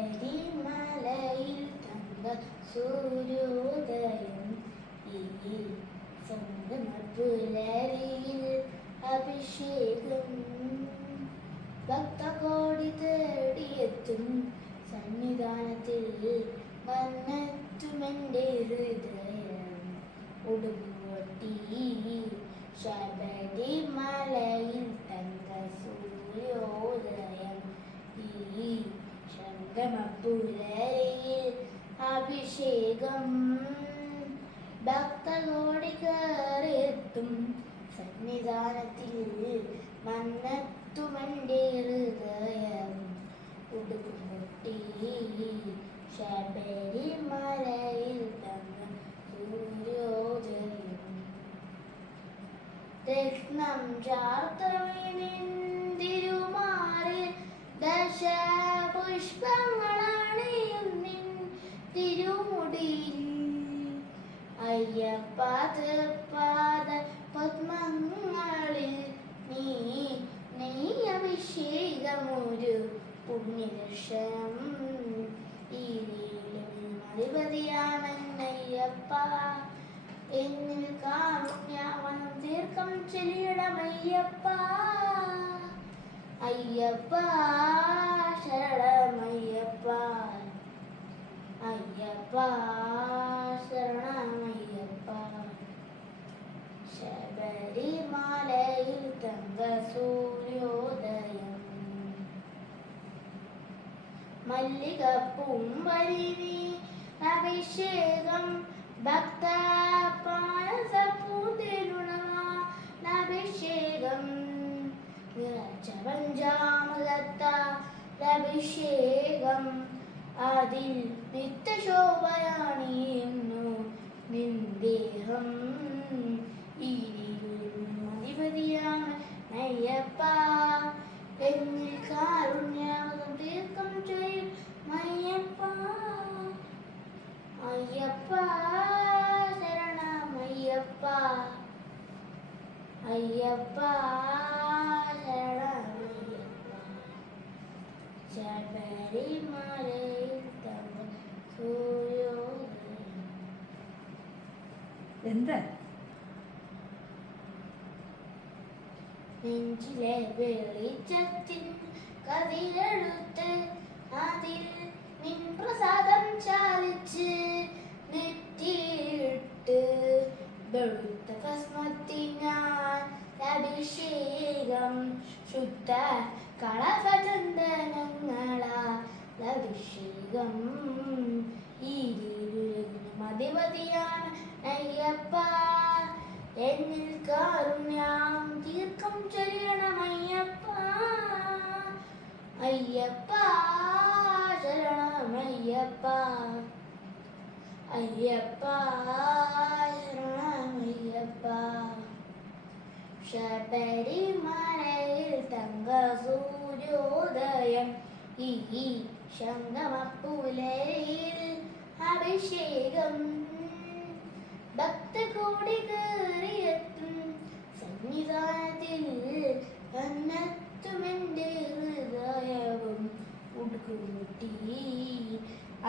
ശബരിമലയിൽ തങ്ക സൂര്യോദയം ഈ സംഗമപുലരിയിൽ അഭിഷേകം ഭക്തകോടി തേടിയെത്തും സന്നിധാനത്തിൽ വന്നെത്തുമെൻ്റെ ഹൃദയം ഉടുകുവട്ടി ശബരിമലയിൽ തങ്ക സൂര്യോദയം ഈ സംഗമപുലരിയിൽ അഭിഷേകം ഭക്തകോടി കയറിയെത്തും സന്നിധാനത്തിൽ വന്നെത്തുമെൻ്റെ ഹൃദയം ഉടുകുവട്ടി ശബരിമലയിൽ തങ്ക സൂര്യോദയം രത്നം ചാർത്തമിനിന്തിരുമാറിൽ ദശപുഷ്പങ്ങളണിയും നിൻ തിരുമുടിയിൽ അയ്യപ്പ തൃപ്പാദ പദ്മങ്ങളിൽ നീ അഭിഷേകമൊരു പുണ്യദർശനം ഈ അധിപതിയാണെന്നയ്യപ്പ എന്നിൽ കാരുണ്യവനം ദീർഘം ചെല്ലിടമയ്യപ്പ അയ്യപ്പ ശരണമയ്യപ്പ അയ്യപ്പ ശരണമയ്യപ്പ ശബരിമലയിൽ തങ്ക സൂര്യോദയം മല്ലിക പൂമ്പരിനി അഭിഷേകം ഭക്ത പായസപൂതിരുണമാഭിഷേകം നിറച്ച പഞ്ചാമൃതത്താലഭിഷേകം അതിൽ നിത്യശോഭയാണിയുന്നു നിന്ദേഹം അധിപതിയാണ് അയ്യപ്പ എന്നിൽ കാരുണ്യമകം തീർക്കം ചെയ്യും അയ്യപ്പ അയ്യപ്പ ശരണമയ്യപ്പ അയ്യപ്പ ശരണമയ്യപ്പ ശബരിമലയിൽ തങ്ക സൂര്യോദയം എന്താ നെഞ്ചിലെ വെളിച്ചത്തിൻ കതിരെടുത്ത് അതിൽ നിൻ പ്രസാദം ചാലിച്ച് നെറ്റിയിട്ട് വെളുത്ത ഭസ്മത്തിനാൽ അഭിഷേകം ശുദ്ധ കളഭചന്ദനങ്ങളാൽ അഭിഷേകം അധിപതിയാണ് അയ്യപ്പ എന്നിൽ കാരുണ്യം ദീർഘം ചൊല്ലണമയ്യപ്പ അയ്യപ്പ ശരണമയ്യപ്പ അയ്യപ്പ ശരണമയ്യപ്പ ശബരിമലയിൽ തങ്ക സൂര്യോദയം ഈ സംഗമപുലരിയിൽ അഭിഷേകം ഭക്തകോടി കയറിയെത്തും സന്നിധാനത്തിൽ വന്നെത്തുമെൻ്റെ ഹൃദയവും ഉടുക്കുമുട്ടി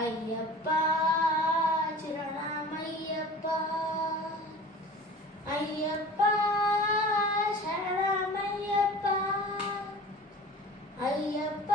അയ്യപ്പ ശരണമയ്യപ്പ അയ്യപ്പ ശരണമയ്യപ്പ അയ്യപ്പ